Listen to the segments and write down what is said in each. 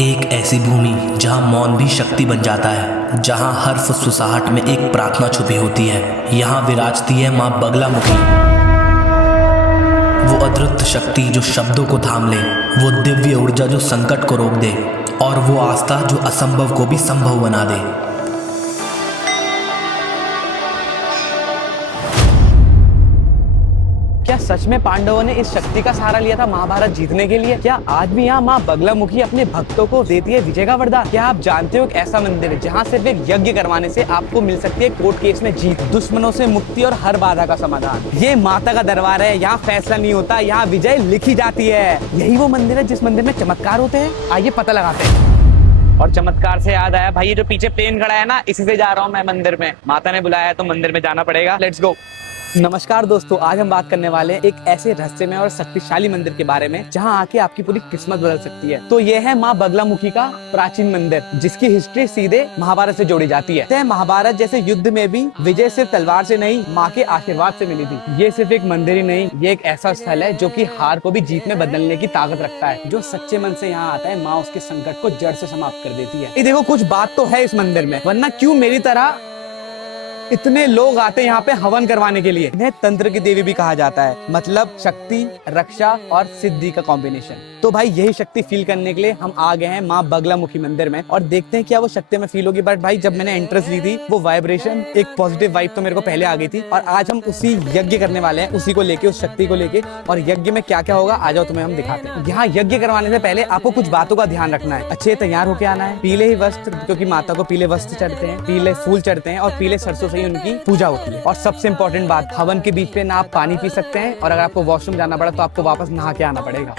एक ऐसी भूमि जहाँ मौन भी शक्ति बन जाता है, जहाँ हर फुसफुसाहट में एक प्रार्थना छुपी होती है। यहाँ विराजती है माँ बगलामुखी, वो अद्भुत शक्ति जो शब्दों को थाम ले, वो दिव्य ऊर्जा जो संकट को रोक दे, और वो आस्था जो असंभव को भी संभव बना दे। क्या सच में पांडवों ने इस शक्ति का सहारा लिया था महाभारत जीतने के लिए? क्या आज भी यहाँ माँ बगलामुखी अपने भक्तों को देती है विजय का वरदान? क्या आप जानते हो एक ऐसा मंदिर है जहाँ सिर्फ एक यज्ञ करवाने से आपको मिल सकती है कोर्ट केस में जीत, दुश्मनों से मुक्ति और हर बाधा का समाधान। ये माता का दरबार है, यहाँ फैसला नहीं होता, यहाँ विजय लिखी जाती है। यही वो मंदिर है जिस मंदिर में चमत्कार होते हैं। आइए पता लगाते हैं। और चमत्कार से याद आया, भाई ये जो पीछे प्लेन खड़ा है ना, इसी से जा रहा हूँ मैं मंदिर में। माता ने बुलाया है तो मंदिर में जाना पड़ेगा। Let's go. नमस्कार दोस्तों, आज हम बात करने वाले हैं एक ऐसे रहस्यमय और शक्तिशाली मंदिर के बारे में जहां आके आपकी पूरी किस्मत बदल सकती है। तो ये है माँ बगलामुखी का प्राचीन मंदिर, जिसकी हिस्ट्री सीधे महाभारत से जोड़ी जाती है। महाभारत जैसे युद्ध में भी विजय सिर्फ तलवार से नहीं, माँ के आशीर्वाद से मिली थी। ये सिर्फ एक मंदिर ही नहीं, ये एक ऐसा स्थल है जो कि हार को भी जीत में बदलने की ताकत रखता है। जो सच्चे मन से यहाँ आता है, माँ उसके संकट को जड़ से समाप्त कर देती है। ये देखो, कुछ बात तो है इस मंदिर में, वरना क्यों मेरी तरह इतने लोग आते हैं यहाँ पे हवन करवाने के लिए। इन्हें तंत्र की देवी भी कहा जाता है, मतलब शक्ति, रक्षा और सिद्धि का कॉम्बिनेशन। तो भाई यही शक्ति फील करने के लिए हम आ गए हैं माँ बगलामुखी मंदिर में, और देखते हैं क्या वो शक्ति में फील होगी। बट भाई जब मैंने एंट्रेंस ली थी, वो वाइब्रेशन, एक पॉजिटिव वाइब तो मेरे को पहले आ गई थी। और आज हम उसी यज्ञ करने वाले हैं, उसी को लेके, उस शक्ति को लेके। और यज्ञ में क्या क्या होगा, आ जाओ तुम्हें हम दिखाते हैं। यहाँ यज्ञ करवाने से पहले आपको कुछ बातों का ध्यान रखना है। अच्छे तैयार होके आना है, पीले ही वस्त्र, क्योंकि माता को पीले वस्त्र चढ़ते हैं, पीले फूल चढ़ते हैं, और पीले सरसों से ही उनकी पूजा होती है। और सबसे इंपॉर्टेंट बात, हवन के बीच पे ना आप पानी पी सकते हैं, और अगर आपको वॉशरूम जाना पड़ा तो आपको वापस नहा के आना पड़ेगा।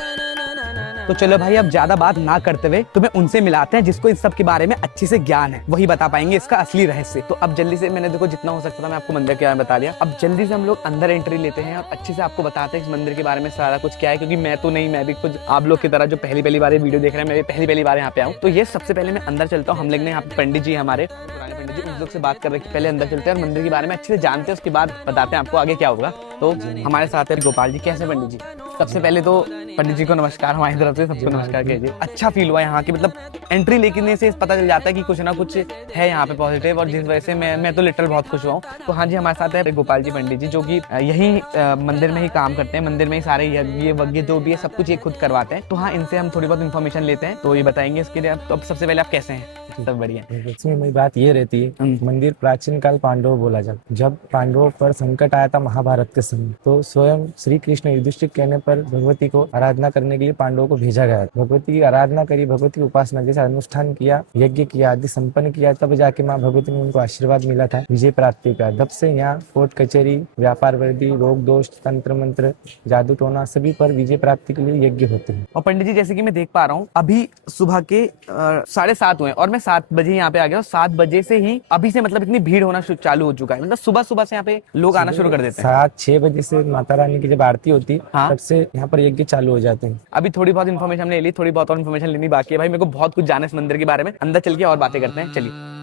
तो चलो भाई, अब ज्यादा बात ना करते हुए तुम्हें उनसे मिलाते हैं जिसको इस सब के बारे में अच्छे से ज्ञान है। वही बता पाएंगे इसका असली रहस्य। तो अब जल्दी से, मैंने देखो जितना हो सकता था मैं आपको मंदिर के बारे में बता लिया। अब जल्दी से हम लोग अंदर एंट्री लेते हैं और अच्छे से आपको बताते हैं इस मंदिर के बारे में सारा कुछ क्या है। क्योंकि मैं तो नहीं, मैं भी कुछ आप लोग की तरह जो पहली बार वीडियो देख रहे हैं, मैं भी पहली बार यहाँ पे आऊँ। तो ये सबसे पहले मैं अंदर चलता हूँ। हम लोग ने यहाँ पे पंडित जी, हमारे पुराने पंडित जी, उन लोग से बात कर रहे हैं। पहले अंदर चलते हैं और मंदिर के बारे में अच्छे से जानते हैं, उसके बाद बताते हैं आपको आगे क्या होगा। तो हमारे साथ है गोपाल जी। कैसे पंडित जी? सबसे पहले तो पंडित जी को नमस्कार, हमारी तरफ से सबको नमस्कार कीजिए। अच्छा फील हुआ यहाँ की, मतलब एंट्री लेने से पता चल जाता है कि कुछ ना कुछ है यहाँ पे पॉजिटिव, और जिस वजह से मैं तो लिटरल बहुत खुश हुआ हूँ। तो हाँ जी, हमारे साथ है गोपाल जी पंडित जी, जो कि यही मंदिर में ही काम करते हैं। मंदिर में ही सारे यज्ञ जो भी है सब कुछ ये खुद करवाते हैं। तो हाँ, इनसे हम थोड़ी बहुत इन्फॉर्मेशन लेते हैं, तो ये बताएंगे इसके लिए। तो अब सबसे पहले आप कैसे हैं? सब बढ़िया। इसमें बात ये रहती है, मंदिर प्राचीन काल पांडव बोला जाता। जब पांडवों पर संकट आया था महाभारत के समय, तो स्वयं श्री कृष्ण युधिष्ठिर कहने पर भगवती को आराधना करने के लिए पांडवों को भेजा गया। भगवती की आराधना करी, भगवती की उपासना, जैसे अनुष्ठान किया, यज्ञ किया, आदि संपन्न किया, तब जाके माँ भगवती ने उनको आशीर्वाद मिला था विजय प्राप्ति का। तब से यहाँ कोर्ट कचहरी, व्यापार वृद्धि, रोग दोष, तंत्र मंत्र, जादू टोना, सभी पर विजय प्राप्ति के लिए यज्ञ होते हैं। और पंडित जी, जैसे कि मैं देख पा रहा हूँ, अभी सुबह के 7:30 हुए और मैं 7 बजे यहाँ पे आ गया। 7 बजे से ही अभी से मतलब इतनी भीड़ होना चालू हो चुका है। मतलब सुबह से यहाँ पे लोग आना शुरू कर देते हैं। 7-6 बजे से माता रानी की जब आरती होती है, हाँ? तब से यहाँ पर यज्ञ चालू हो जाते हैं। अभी थोड़ी बहुत इन्फॉर्मेशन हमने ली, थोड़ी बहुत और इन्फॉर्मेशन लेनी बाकी है। भाई मेरे को बहुत कुछ जाना है इस मंदिर के बारे में। अंदर चल के और बातें करते हैं, चलिए।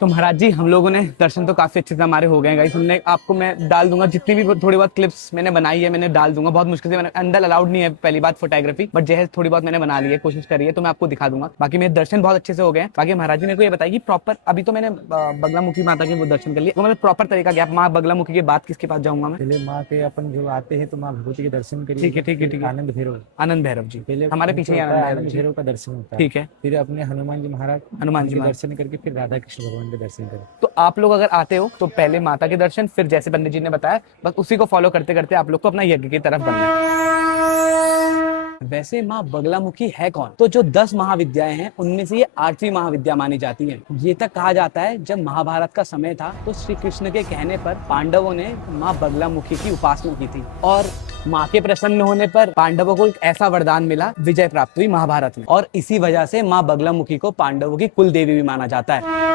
तो महाराज जी, हम लोगों ने दर्शन तो काफी अच्छे से हमारे हो गए गाइस। हमने आपको मैं डाल दूंगा जितनी भी थोड़ी बहुत क्लिप्स मैंने बनाई है, मैंने डाल दूंगा। बहुत मुश्किल से, मैंने अंदर अलाउड नहीं है पहली बात फोटोग्राफी, बट जैसे थोड़ी बहुत मैंने बना ली है, कोशिश करी है, तो मैं आपको दिखा दूंगा। बाकी मेरे दर्शन बहुत अच्छे से हो गए। बाकी महाराज जी मेरे को ये बताइए प्रॉपर, अभी तो मैंने बगलामुखी माता के वो दर्शन कर लिए, तो मतलब प्रॉपर तरीका क्या? माँ बगलामुखी के बाद किसके पास जाऊंगा मैं? पहले माँ के अपन जो आते हैं तो माँ भगवती के दर्शन करिए। ठीक है, ठीक है, ठीक है। आनंद भैरव, आनंद भैरव जी पहले हमारे पीछे आनंद भैरव का दर्शन होता है। ठीक है। फिर अपने हनुमान जी महाराज, हनुमान जी के दर्शन करके फिर राधा कृष्ण भगवान के दर्शन करें। तो आप लोग अगर आते हो तो पहले माता के दर्शन, फिर जैसे पंडित जी ने बताया, बस उसी को फॉलो करते करते आप लोग को अपना यज्ञ की तरफ बढ़ना है। वैसे माँ बगलामुखी है कौन? तो जो 10 महाविद्याएं हैं, उनमें से ये 8वीं महाविद्या मानी जाती है। ये तक कहा जाता है जब महाभारत का समय था, तो श्री कृष्ण के कहने पर पांडवों ने माँ बगलामुखी की उपासना की थी। और माँ के प्रसन्न होने पर पांडवों को एक ऐसा वरदान मिला, विजय प्राप्त हुई महाभारत में, और इसी वजह से माँ बगलामुखी को पांडवों की कुल देवी भी माना जाता है।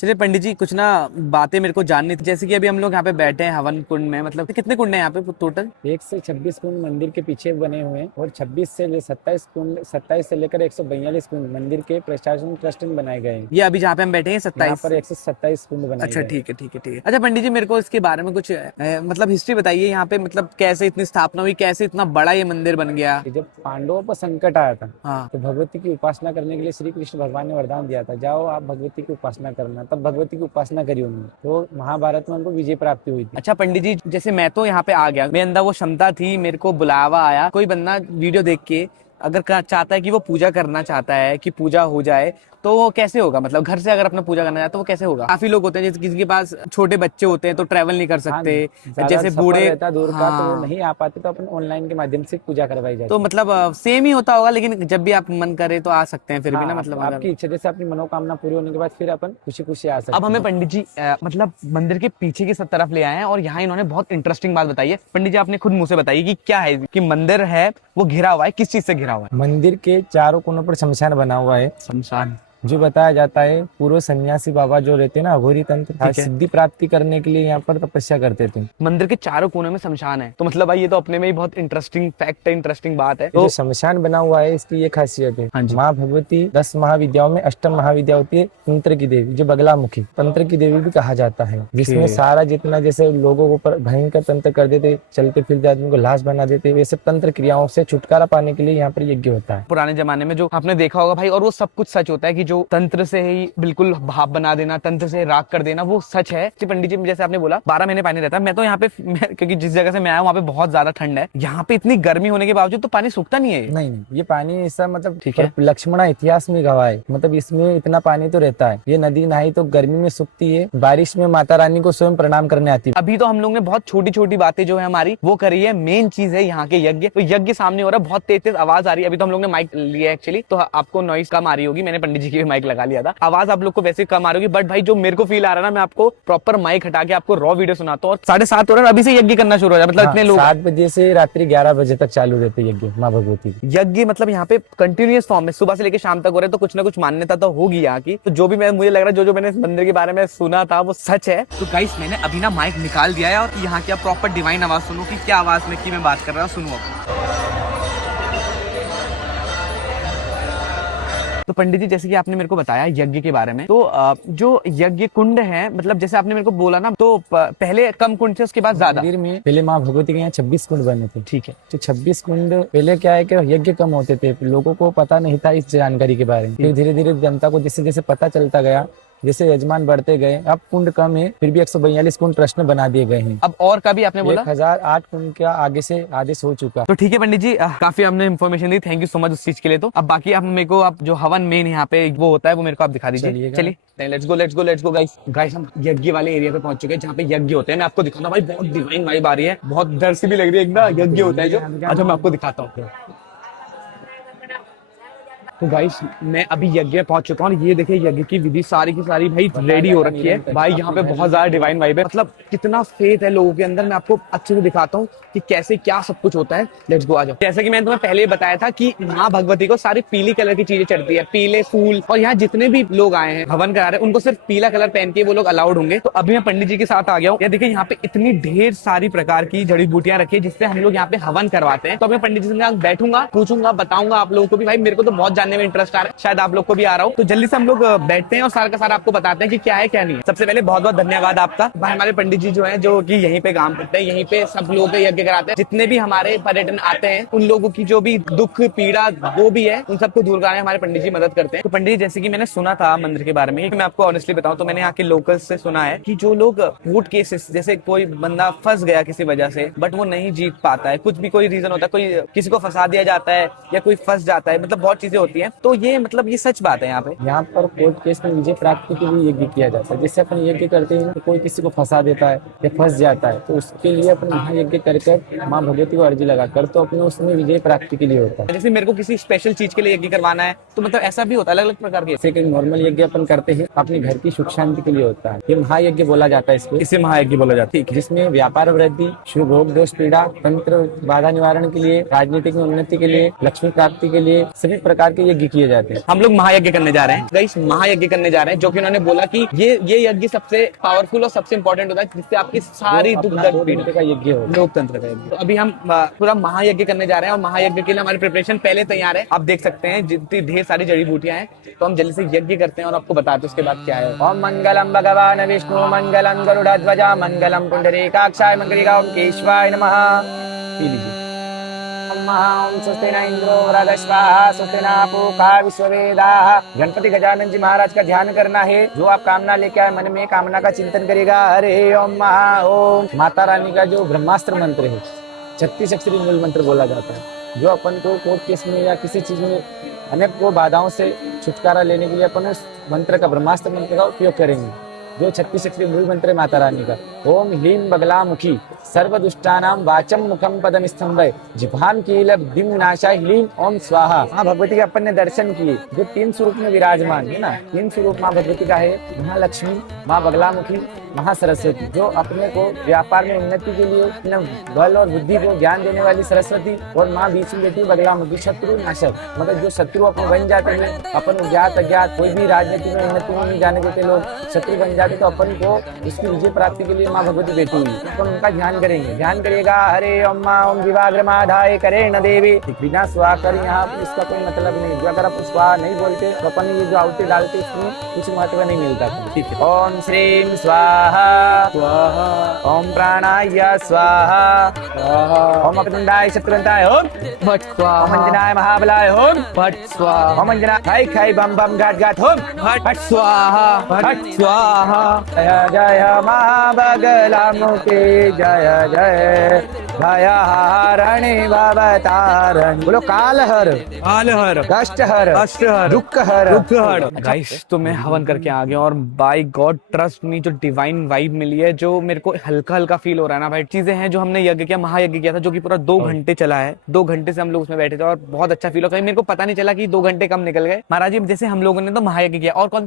चलिए पंडित जी, कुछ ना बातें मेरे को जाननी थी। जैसे कि अभी हम लोग यहाँ पे बैठे हैं हवन कुंड में, मतलब कितने कुंड हैं यहाँ पे टोटल? 1 से 26 कुंड मंदिर के पीछे बने हुए हैं और 26 से 27 कुंड, 27 से लेकर 142 कुंड मंदिर के प्रशासन ट्रस्ट में बनाए गए हैं। ये अभी जहाँ पे हम बैठे हैं यहाँ 27 पर 127 कुंड बनाए अच्छा गए हैं। ठीक है ठीक है ठीक है। अच्छा पंडित जी, मेरे को इसके बारे में कुछ मतलब हिस्ट्री बताइए यहाँ पे, मतलब कैसे इतनी स्थापना हुई, कैसे इतना बड़ा ये मंदिर बन गया? कि जब पांडवों पर संकट आया था हाँ तो भगवती की उपासना करने के लिए श्री कृष्ण भगवान ने वरदान दिया था, जाओ आप भगवती की उपासना करना। तब भगवती की उपासना करी उन्होंने, तो महाभारत में उनको विजय प्राप्ति हुई थी। अच्छा पंडित जी, जैसे मैं तो यहाँ पे आ गया, मेरे अंदर वो क्षमता थी, मेरे को बुलावा आया, कोई बंदा वीडियो देख के अगर चाहता है कि वो पूजा करना चाहता है कि पूजा हो जाए, तो वो कैसे होगा? मतलब घर से अगर अपना पूजा करना चाहता है तो वो कैसे होगा? काफी लोग होते हैं, जैसे किसी के पास छोटे बच्चे होते हैं तो ट्रैवल नहीं कर सकते, जैसे बूढ़े दूर का, तो वो हाँ। नहीं आ पाते, तो अपन ऑनलाइन के माध्यम से पूजा करवाई जाती तो मतलब सेम ही होता होगा, लेकिन जब भी आप मन करे तो आ सकते हैं फिर भी ना, मतलब अगर- आपकी इच्छा, जैसे अपनी मनोकामना पूरी होने के बाद फिर अपन खुशी खुशी आ सकते अब हमें पंडित जी मतलब मंदिर के पीछे की सब तरफ ले आए हैं, और यहाँ इन्होंने बहुत इंटरेस्टिंग बात बताई है। पंडित जी आपने खुद मुंह से बताइए कि क्या है कि मंदिर है वो घिरा हुआ है, किस चीज से घिरा हुआ है? मंदिर के चारों कोनों पर शमशान बना हुआ है, शमशान। जो बताया जाता है पूर्व सन्यासी बाबा जो रहते हैं ना, अघोरी तंत्र, ठीक है। सिद्धि प्राप्ति करने के लिए यहाँ पर तपस्या करते थे। मंदिर के चारों कोनों में शमशान है, तो मतलब भाई ये तो अपने में ही बहुत इंटरेस्टिंग फैक्ट है, इंटरेस्टिंग बात है। जो तो शमशान बना हुआ है इसकी ये खासियत हाँ है, जी। माँ भगवती 10 महाविद्याओं में अष्टम महाविद्या होती है तंत्र की देवी, जो बगलामुखी तंत्र की देवी भी कहा जाता है, जिसमें ठीक। सारा जितना जैसे लोगों को ऊपर भयंकर तंत्र कर देते, चलते फिरते आदमी को लाश बना देते, वैसे तंत्र क्रियाओं से छुटकारा पाने के लिए यहाँ पर यज्ञ होता है। पुराने जमाने में जो आपने देखा होगा भाई, और वो सब कुछ सच होता है कि जो तंत्र से ही बिल्कुल भाप बना देना, तंत्र से राख कर देना, वो सच है। जी पंडित जी, जैसे आपने बोला 12 महीने पानी रहता है, मैं तो यहाँ पे क्योंकि जिस जगह से मैं आया हूँ वहाँ पे बहुत ज्यादा ठंड है, यहाँ पे इतनी गर्मी होने के बावजूद तो पानी सूखता नहीं है। नहीं, ये पानी ऐसा मतलब ठीक है। लक्ष्मणा इतिहास में गवाह है, मतलब इसमें इतना पानी तो रहता है। ये नदी नहाई तो गर्मी में सूखती है, बारिश में माता रानी को स्वयं प्रणाम करने आती है। अभी तो हम लोग ने बहुत छोटी छोटी बातें जो है हमारी वो करी है, मेन चीज है यहाँ के यज्ञ। तो यज्ञ सामने हो रहा है, बहुत तेज तेज आवाज आ रही है। अभी तो हम लोग ने माइक लिया है एक्चुअली, तो आपको नॉइस कम आ रही होगी, मैंने पंडित जी की भी माइक लगा लिया था, आवाज आप लोग को वैसे कम आ रही होगी, बट भाई जो मेरे को फील आ रहा है ना, मैं आपको प्रॉपर माइक हटा के आपको रॉ वीडियो सुनाता हूँ। और 7:30 हो रहा है, अभी से यज्ञ करना शुरू हो जाए, मतलब इतने लोग 7 बजे से रात्रि 11 बजे तक चालू रहते यज्ञ माँ भगवती की। यज्ञ, मतलब यहाँ पे कंटिन्यूअस फॉर्म में सुबह से लेकर शाम तक हो रहे हैं, तो कुछ ना कुछ मान्यता तो होगी यहाँ की। तो जो भी मुझे लग रहा है, जो मैंने इस मंदिर के बारे में सुना था वो सच है। तो गाइस, मैंने अभी ना माइक निकाल दिया है, और यहाँ की आप प्रॉपर डिवाइन आवाज सुनो कि क्या आवाज में की मैं बात कर रहा हूँ, सुनो आप। तो पंडित जी, जैसे कि आपने मेरे को बताया यज्ञ के बारे में, तो जो यज्ञ कुंड है, मतलब जैसे आपने मेरे को बोला ना, तो पहले कम कुंड थे, उसके बाद ज्यादा। मंदिर में पहले माँ भगवती के यहाँ 26 कुंड बने थे। ठीक है। तो 26 कुंड पहले क्या है कि यज्ञ कम होते थे, लोगों को पता नहीं था इस जानकारी के बारे में। फिर धीरे धीरे जनता को जैसे जैसे पता चलता गया, जैसे यजमान बढ़ते गए, अब कुंड कम है, फिर भी 142 कुंड ट्रस्ट में बना दिए गए हैं। अब और का भी आपने बोला 1008 कुंड का आगे से आदेश हो चुका। तो ठीक है पंडित जी, काफी आपने information the, thank you so much उस चीज के लिए। तो अब बाकी आप मेरे को, आप जो हवन मेन यहाँ पे वो होता है वो मेरे को आप दिखा दीजिए। चलिए लेट्स गो गाइस, हम यज्ञ वाले एरिया पे पहुंच चुके हैं जहाँ पे यज्ञ होते हैं। मैं आपको दिखाता हूँ भाई, बहुत डिवाइन वाइब आ रही है, बहुत डर सी भी लग रही है, एकदम यज्ञ होता है जो। अच्छा मैं आपको दिखाता हूँ। तो गाइस, मैं अभी यज्ञ में पहुंच चुका हूँ, ये देखिए यज्ञ की विधि सारी की सारी भाई रेडी हो रखी है। भाई यहाँ पे बहुत ज्यादा डिवाइन वाइब है, मतलब कितना फेथ है लोगों के अंदर। मैं आपको अच्छे से दिखाता हूँ कि कैसे क्या सब कुछ होता है। लेट्स गो, आ जाओ। जैसे कि मैंने तुम्हें पहले बताया था कि माँ भगवती को सारी पीली कलर की चीजें चढ़ती है, पीले फूल। और यहाँ जितने भी लोग आए हैं हवन करा रहे हैं, उनको सिर्फ पीला कलर पहन के वो लोग अलाउड होंगे। तो अभी मैं पंडित जी के साथ आ गया हूँ। ये देखिए यहाँ पे इतनी ढेर सारी प्रकार की जड़ी बूटियां रखी है, जिससे हम लोग यहाँ पे हवन करवाते हैं। तो मैं पंडित जी के साथ बैठूंगा, पूछूंगा, बताऊंगा आप लोगों को भी। भाई मेरे को तो बहुत जानने में इंटरेस्ट आ रहा है, शायद आप लोग को भी आ रहा हो। तो जल्दी से हम लोग बैठते हैं और सारा का सारा आपको बताते हैं कि क्या है क्या नहीं है। सबसे पहले बहुत बहुत धन्यवाद आपका भाई। हमारे पंडित जी जो है, जो कि यहीं पे काम करते हैं, यहीं पे सब लोगों के यज्ञ कराते हैं। जितने भी हमारे पर्यटन आते हैं, उन लोगों की जो भी दुख पीड़ा वो भी है, उन सबको दूर कराने हमारे पंडित जी मदद करते हैं। तो पंडित जी, जैसे कि मैंने सुना था मंदिर के बारे में, मैं आपको ऑनेस्टली बताऊं तो मैंने यहाँ के लोकल्स से सुना है कि जो लोग कोर्ट केसेस, जैसे कोई बंदा फंस गया किसी वजह से, बट वो नहीं जीत पाता है, कुछ भी कोई रीजन होता है, कोई किसी को फंसा दिया जाता है या कोई फंस जाता है, मतलब बहुत चीजें होती होती है, तो ये मतलब ये सच बात है यहाँ पे। यहाँ पर कोर्ट केस में विजय प्राप्ति के लिए यज्ञ किया जाता है। जैसे अपन यज्ञ करते हैं तो कोई किसी को फंसा देता है या फंस जाता है, तो उसके लिए अपन महायज्ञ कर माँ भगवती को अर्जी लगा कर तो अपने उसमें विजय प्राप्ति के लिए होता है। जैसे मेरे को किसी स्पेशल चीज के लिए यज्ञ करवाना है तो मतलब ऐसा भी होता है, अलग अलग प्रकार के। जैसे कि नॉर्मल यज्ञ अपन करते हैं अपने घर की सुख शांति के लिए होता है, ये महायज्ञ बोला जाता है इसको। इसे महायज्ञ बोला जाता है। जिसमें व्यापार वृद्धि, शुभ भोग दोष पीड़ा, तंत्र बाधा निवारण के लिए, राजनीतिक में उन्नति के लिए, लक्ष्मी प्राप्ति के लिए सभी प्रकार के यज्ञ किए जाते हैं। हम लोग महायज्ञ करने जा रहे हैं गाइस, महायज्ञ करने जा रहे हैं, जो कि उन्होंने बोला कि ये यज्ञ सबसे पावरफुल और सबसे इंपॉर्टेंट होता है, जिससे आपकी सारी दुख दर्द पीड़ा का यज्ञ हो, लोकतंत्र का यज्ञ। तो अभी हम पूरा महायज्ञ करने जा रहे हैं और महायज्ञ के लिए हमारी प्रिपरेशन पहले तैयार है। आप देख सकते हैं जितनी ढेर सारी जड़ी बूटियां हैं, तो हम जल्दी से यज्ञ करते हैं और आपको बताते हैं उसके बाद क्या है। ओम मंगलम भगवान विष्णु मंगलम गरुड़ध्वजा मंगलम पुंडरीकाक्षाय मंगलिका ओम केशवाय नमः। पी लीजिए। ओम स्वस्ति न इंद्रो वृद्धश्वाहा स्वस्ति न पूषा विश्ववेदाः। गणपति गजानन जी महाराज का ध्यान करना है। जो आप कामना लेके आए मन में कामना का चिंतन करेगा। हरे ओम ओम। माता रानी का जो ब्रह्मास्त्र मंत्र है, 36 अक्षरी मूल मंत्र बोला जाता है, जो अपन को कोर्ट केस में या किसी चीज में अनेक को बाधाओं से छुटकारा लेने के लिए अपन उस मंत्र का ब्रह्मास्त्र मंत्र का उपयोग करेंगे। जो 36 अक्षरी मूल मंत्र है माता रानी का, ओम ह्लीं बगलामुखी सर्वदुष्टानां वाचम मुखम पदम स्तंभय जिह्वां कीलब्धिं विनाशाय ह्लीं ओम स्वाहा। माँ भगवती के अपन ने दर्शन किए, जो 3 स्वरूप में विराजमान है ना। 3 स्वरूप माँ भगवती का है, महालक्ष्मी, माँ बगलामुखी, महासरस्वती। जो अपने को व्यापार में उन्नति के लिए अपने बल और बुद्धि को ज्ञान देने वाली सरस्वती, और माँ बीच में बैठी बगलामुखी, शत्रु नाशक। मतलब जो शत्रु अपने बन जाते हैं, अपन ज्ञात अज्ञात कोई भी राजनीति में उन्नति में नहीं जाने देते लोग, शत्रु बन जाते, तो अपन को उसकी विजय प्राप्ति के लिए माँ भगवती बैठी हुई, अपन उनका ध्यान करेंगे। ध्यान करिएगा। हरे ओम ओम दिवाग्रमाधाय करेण देवी। बिना स्वाहा कर यहाँ पर इसका कोई मतलब नहीं। जो अगर आप स्वाहा नहीं बोलते तो अपन ये जो आहुति डालते उसमें कुछ महत्व नहीं मिलता। ठीक है। ओम श्रीम स्वाहा ओम प्राणाय स्वाहा ओम अपतुंडाय शत्रुंडाय ओम भट स्वाहा। ओम अंजनाय महाबलाय ओम भट स्वाहा। ओम अंजना खाई खाई बम बम घाट घाट ओम भट स्वाहा। भट स्वाहा। जय जय महाबगलामुखी जय जय भयहारिणी भवतारिणी। बोलो कालहर कालहर कष्टहर अष्टहर दुःखहर दुःखहर। गाइस तो मैं हवन करके आ गया और बाय गॉड ट्रस्ट मी, जो डिवाइन वाइब मिली है, जो मेरे को हल्का हल्का फील हो रहा है ना भाई। चीजें हैं जो हमने यज्ञ किया, महायज्ञ किया था, जो कि पूरा 2 घंटे चला है। 2 घंटे से हम लोग उसमें बैठे थे और बहुत अच्छा फील हो। मेरे को पता नहीं चला कि 2 घंटे कम निकल गए महाराज जी। जैसे हम लोगों ने तो महायज्ञ किया, और कौन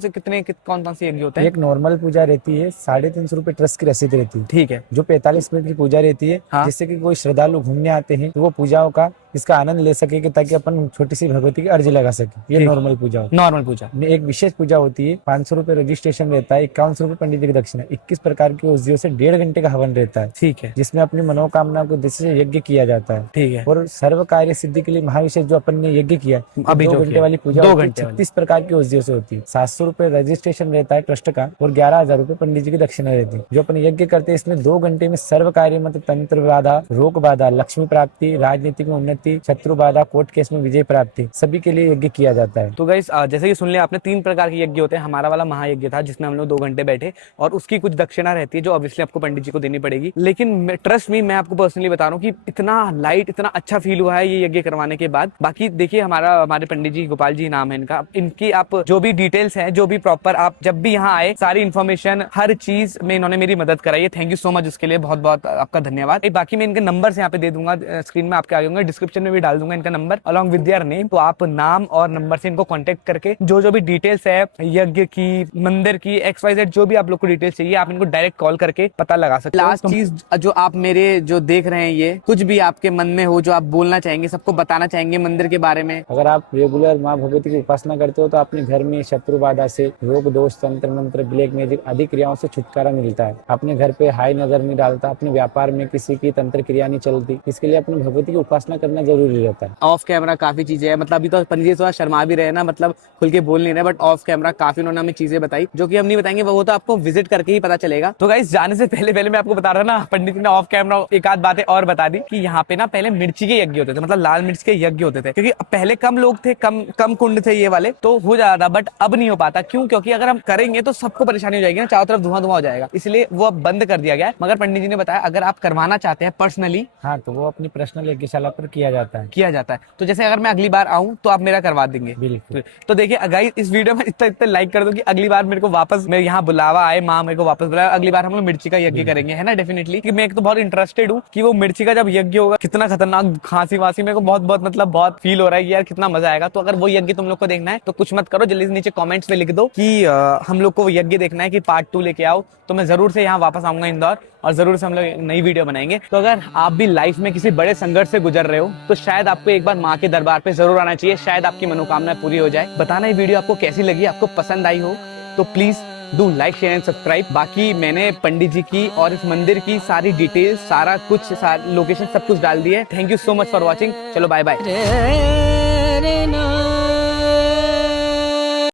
कौन से यज्ञ होते हैं? एक नॉर्मल पूजा रहती है, 350 रुपए ट्रस्ट की रसीद रहती है। ठीक है। जो 45 मिनट की पूजा रहती है, हाँ। जिससे कि कोई श्रद्धालु घूमने आते हैं तो वो पूजाओं का इसका आनंद ले सके, कि ताकि अपन छोटी सी भगवती की अर्जी लगा सके। ये नॉर्मल पूजा होती है। नॉर्मल पूजा। एक विशेष पूजा होती है, 500 रुपए रजिस्ट्रेशन रहता है, 51 रुपए पंडित जी की दक्षिणा, 21 प्रकार की औषधियों से 1.5 घंटे का हवन रहता है। ठीक है। जिसमें अपनी मनोकामना को उद्देश्य से यज्ञ किया जाता है। ठीक है। और सर्व कार्य सिद्धि के लिए महाविशेष जो अपन ने यज्ञ किया, अभी 2 घंटे वाली पूजा 2 घंटे 36 प्रकार की औषधियों से होती है। 700 रुपए रजिस्ट्रेशन रहता है ट्रस्ट का, और 11,000 रुपए पंडित जी की दक्षिणा रहती है। जो अपन यज्ञ करते हैं इसमें 2 घंटे में सर्व कार्य, मतलब तंत्र बाधा, रोग बाधा, लक्ष्मी प्राप्ति, राजनीतिक में उन्नति, शत्रु बाधा, कोर्ट केस में विजय प्राप्ति, सभी के लिए यज्ञ किया जाता है। तो गाइस जैसे कि सुन लिया आपने, 3 प्रकार के यज्ञ होते हैं। हमारा वाला महायज्ञ था जिसमें हम लोग 2 घंटे बैठे, और उसकी कुछ दक्षिणा रहती है जो ऑब्वियसली आपको पंडित जी को देनी पड़ेगी। लेकिन ट्रस्ट मी, मैं आपको पर्सनली बता रहा हूँ कि इतना लाइट, इतना अच्छा फील हुआ है ये यज्ञ करवाने के बाद। बाकी देखिए, हमारे पंडित जी, गोपाल जी नाम है इनका, इनकी आप जो भी डिटेल्स है, जो भी प्रॉपर, आप जब भी यहाँ आए सारी इन्फॉर्मेशन, हर चीज में इन्होंने मेरी मदद कराई है। थैंक यू सो मच, उसके लिए बहुत बहुत आपका धन्यवाद। बाकी मैं इनके नंबर यहाँ पे दे दूंगा, स्क्रीन में आपके आगे होंगे, डिस्क्रिप्शन में भी डाल दूंगा इनका number along with their name. तो आप नाम और नंबर से इनको कांटेक्ट करके जो भी डिटेल्स है यज्ञ की, मंदिर की, XYZ जो भी आप लोग को डिटेल्स चाहिए, आप इनको डायरेक्ट कॉल करके पता लगा सकते हो। लास्ट चीज जो आप मेरे जो देख रहे हैं, ये कुछ भी आपके मन में हो जो आप बोलना चाहेंगे, सबको बताना चाहेंगे मंदिर के बारे में। अगर आप रेगुलर माँ भगवती की उपासना करते हो तो अपने घर में शत्रु बाधा से, रोग दोष, तंत्र मंत्र, ब्लैक मैजिक आदि क्रियाओं से छुटकारा मिलता है। अपने घर पे हाई नजर नहीं डालता, अपने व्यापार में किसी की तंत्र क्रिया नहीं चलती, इसके लिए अपनी भगवती की उपासना करना जरूरी रहता है। ऑफ कैमरा काफी चीजें है, मतलब अभी तो पंडित जी थोड़ा शर्मा भी रहे ना, मतलब खुल के बोल नहीं रहे, बट ऑफ कैमरा काफी उन्होंने हमें चीजें बताई जो कि हम नहीं बताएंगे, वो तो आपको विजिट करके ही पता चलेगा। तो गाइस जाने से पहले मैं आपको बता रहा ना, पंडित जी ने ऑफ कैमरा एक आध बातें और बता दी कि यहाँ पे ना पहले मिर्ची के यज्ञ होते थे, मतलब लाल मिर्च के यज्ञ होते थे, क्योंकि पहले कम लोग थे, कम कुंड थे ये वाले, तो हो जाता, बट अब नहीं हो पाता। क्यों? क्योंकि अगर हम करेंगे तो सबको परेशानी हो जाएगी ना, चारों तरफ धुआं हो जाएगा, इसलिए वो अब बंद कर दिया गया है। मगर पंडित जी ने बताया अगर आप करवाना चाहते हैं, पर्सनली? हाँ, तो वो अपनी पर्सनल यज्ञशाला पर किया जाता है। किया जाता है। तो जैसे अगर मैं अगली बार आऊं तो आप मेरा करवा देंगे? बिल्कुल। तो देखिए गाइस, इस वीडियो में इतना इतना लाइक कर दो कि अगली बार मेरे को वापस, मेरे यहाँ बुलावा आए, माँ मेरे को वापस बुलाए, अगली बार हम लोग मिर्ची का यज्ञ करेंगे, है ना? डेफिनेटली कि मैं एक तो बहुत इंटरेस्टेड हूँ कि वो मिर्ची का जब यज्ञ होगा कितना खतरनाक खांसी वासी, मेरे को बहुत बहुत मतलब बहुत फील हो रहा है कि यार कितना मजा आएगा। तो अगर वो यज्ञ तुम लोग को देखना है तो कुछ मत करो, जल्दी से नीचे कमेंट्स में लिख दो कि हम लोग को वो यज्ञ देखना है, कि पार्ट 2 लेके आओ, तो मैं जरूर से यहाँ वापस आऊंगा इंदौर और जरूर से हम लोग नई वीडियो बनाएंगे। तो अगर आप भी लाइफ में किसी बड़े संघर्ष से गुजर रहे हो तो शायद आपको एक बार माँ के दरबार पे जरूर आना चाहिए, शायद आपकी मनोकामना पूरी हो जाए। बताना ये वीडियो आपको कैसी लगी, आपको पसंद आई हो तो please do like, share and subscribe. बाकी मैंने पंडित जी की और इस मंदिर की सारी डिटेल्स, सारा कुछ, लोकेशन सब कुछ डाल दी है। Thank you so much for watching. चलो बाय बाय।